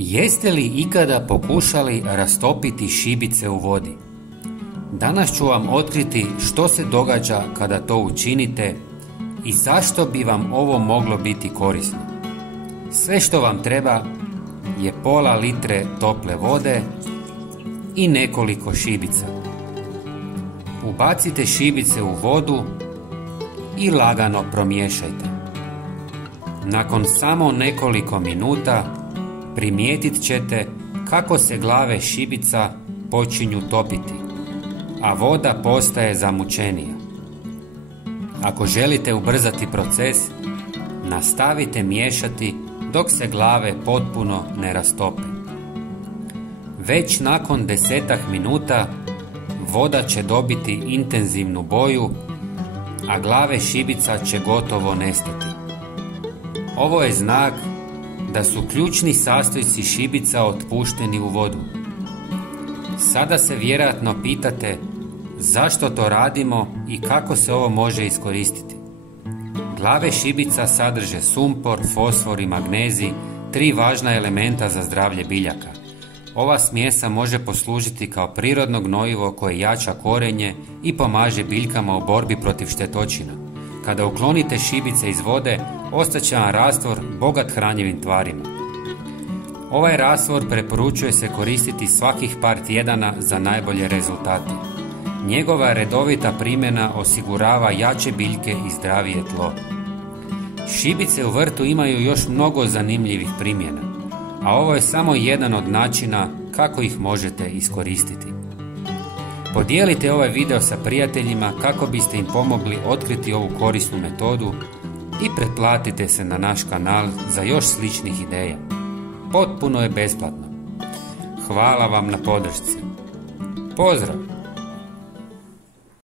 Jeste li ikada pokušali rastopiti šibice u vodi? Danas ću vam otkriti što se događa kada to učinite i zašto bi vam ovo moglo biti korisno. Sve što vam treba je pola litre tople vode i nekoliko šibica. Ubacite šibice u vodu i lagano promiješajte. Nakon samo nekoliko minuta primijetit ćete kako se glave šibica počinju topiti, a voda postaje zamućenija. Ako želite ubrzati proces, nastavite miješati dok se glave potpuno ne rastope. Već nakon 10 minuta voda će dobiti intenzivnu boju, a glave šibica će gotovo nestati. Ovo je znak da su ključni sastojci šibica otpušteni u vodu. Sada se vjerojatno pitate zašto to radimo i kako se ovo može iskoristiti. Glave šibica sadrže sumpor, fosfor i magnezij, 3 važna elementa za zdravlje biljaka. Ova smjesa može poslužiti kao prirodno gnojivo koje jača korenje i pomaže biljkama u borbi protiv štetočina. Kada uklonite šibice iz vode, ostaće vam rastvor bogat hranjivim tvarima. Ovaj rastvor preporučuje se koristiti svakih par tjedana za najbolje rezultate. Njegova redovita primjena osigurava jače biljke i zdravije tlo. Šibice u vrtu imaju još mnogo zanimljivih primjena, a ovo je samo jedan od načina kako ih možete iskoristiti. Podijelite ovaj video sa prijateljima kako biste im pomogli otkriti ovu korisnu metodu i pretplatite se na naš kanal za još sličnih ideja. Potpuno je besplatno. Hvala vam na podršci. Pozdrav!